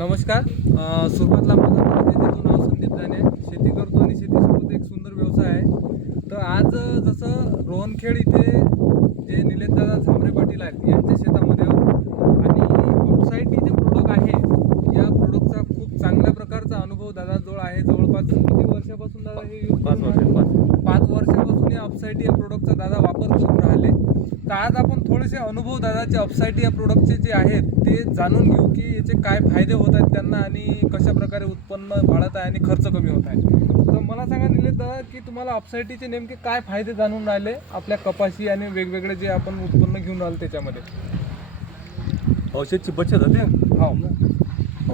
नमस्कार. सुरुवातला माझं परिचयाचं नाव संदीप जाने शेती करतो आणि शेतीसोबत एक सुंदर व्यवसाय आहे. तर आज जसं रोहनखेड इथे जे निलेशदादा झांबरे पाटील आहेत यांच्या शेतामध्ये. आणि ऑक्साईटी जे प्रोडक्ट आहे या प्रोडक्टचा खूप चांगल्या प्रकारचा अनुभव दादाजवळ आहे. जवळपास किती वर्षापासून दादा हे यूज पाच वर्ष पाच वर्षापासून या अपसाईटी या प्रोडक्टचा दादा वापर करून तर आज आपण थोडेसे अनुभव दादाचे अपसाईटी या प्रोडक्टचे जे आहेत ते जाणून घेऊ की याचे काय फायदे होत आहेत त्यांना आणि कशा प्रकारे उत्पन्न वाढत आहे आणि खर्च कमी होत आहे. तर मला सांगा निलेश दादा की तुम्हाला अपसाईटीचे नेमके काय फायदे जाणून राहिले आपल्या कपाशी आणि वेगवेगळे जे आपण उत्पन्न घेऊन आलो त्याच्यामध्ये? औषधची बचत होते. हो.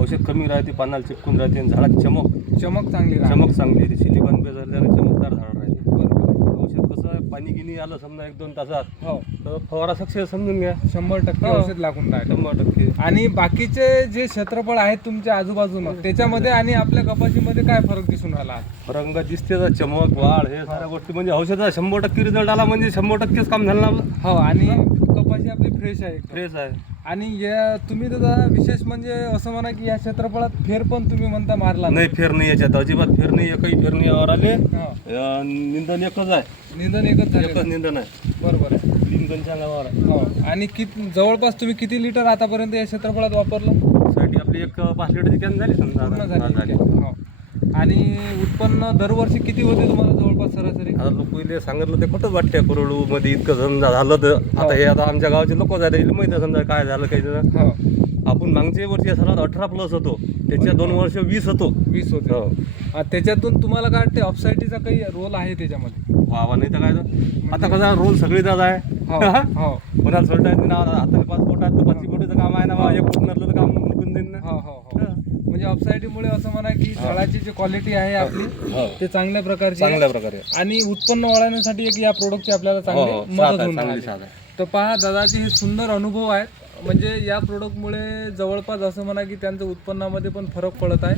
औषध कमी राहते पानाला चिपकून राहते आणि झाडाची चमक. चमक चांगली. चमक चांगली येते. सिलिकॉन बेजरल्याने चमकदार झाड राहते बरोबर आहे. औषध कसं आहे पाणी आलं समजा एक दोन तासात. हो. तर फवारा सक्सेस समजून घ्या. शंभर टक्के हो. औषध लागून राहिले. शंभर टक्के. आणि बाकीचे जे क्षेत्रफळ आहेत तुमच्या आजूबाजूनं त्याच्यामध्ये आणि आपल्या कपाशीमध्ये काय फरक दिसून राहिला? रंग दिसते चमक वाढ हे साऱ्या गोष्टी. म्हणजे औषधाचा शंभर टक्के रिझल्ट आला म्हणजे शंभर टक्केच काम झालं ना आपलं? हो आणि कपाशी आपली फ्रेश आहे. फ्रेश आहे. आणि या तुम्ही दादा विशेष म्हणजे असं म्हणा की या क्षेत्रफळात फेर पण तुम्ही म्हणता मारला. नाही फेर नाही याच्यात. अजिबात फेर नाही एकही फेर नाही यावर आले. हो. अं, निंदन एकच आहे. निंदन एकच एकच झालं निंदन आहे. बरोबर आहे. लिंगनच्या नावावर आहे. हो. आणि किती जवळपास तुम्ही किती लिटर आतापर्यंत या क्षेत्रफळात वापरलं? साठी आपली एक पाच लिटरची कॅन झाली समजा. पूर्ण आता. हा, झाली. हो. आणि उत्पन्न दरवर्षी किती होते तुम्हाला जवळपास सरासरी? आता लोक सांगितलं ते खोटंच वाटते करोडू मध्ये इतकं समजा झालं तर? आता हे आता आमच्या गावाचे लोक झाले माहिती आहे समजा काय झालं काही झालं. हो. आपण मागच्या वर्षी सरात अठरा प्लस होतो. त्याच्या दोन वर्ष वीस होतो. वीस होते. हो. त्याच्यातून तुम्हाला काय वाटते ऑफसाईटीचा काही रोल आहे त्याच्यामध्ये? व्हावा नाही तर काय तर. आता कसा रोल सगळी जात हो आहे हो. कोणाला सोडता येत नाही ना हाताने पाच बोट आहेत तर पाचशे बोटीचं काम आहे ना बा एक बोट नसलं तर काम निघून जाईल ना हो हो हो ऑफसाईटीमुळे असं म्हणा की झाडाची जी क्वालिटी आहे आपली हो. ते चांगल्या प्रकारची आहे. चांगल्या प्रकारे. आणि उत्पन्न वाढवण्यासाठी एक या प्रोडक्टची आपल्याला हो चांगली हो मदत सात आहे होऊन चांगली राहिली. आहे. तर पहा दादाचे हे सुंदर अनुभव आहेत. म्हणजे या प्रोडक्टमुळे जवळपास असं म्हणा की त्यांचं उत्पन्नामध्ये पण फरक पडत आहे.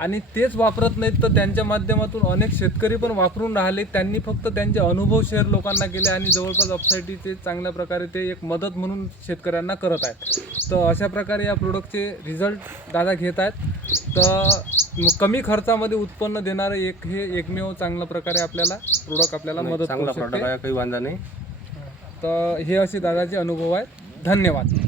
आणि तेच वापरत नाहीत तर त्यांच्या माध्यमातून अनेक शेतकरी पण वापरून राहिले. त्यांनी फक्त त्यांचे अनुभव शेअर लोकांना केले आणि जवळपास अपसाईटीचे चांगल्या प्रकारे ते एक मदत म्हणून शेतकऱ्यांना करत आहेत. तर अशा प्रकारे या प्रोडक्टचे रिझल्ट दादा घेत आहेत. तर कमी खर्चामध्ये उत्पन्न देणारं एक हे एकमेव चांगल्या प्रकारे आपल्याला प्रोडक्ट आपल्याला मदत चांगला प्रॉडक्ट आहे काही वांधा नाही. तर हे असे दादाचे अनुभव आहेत. धन्यवाद.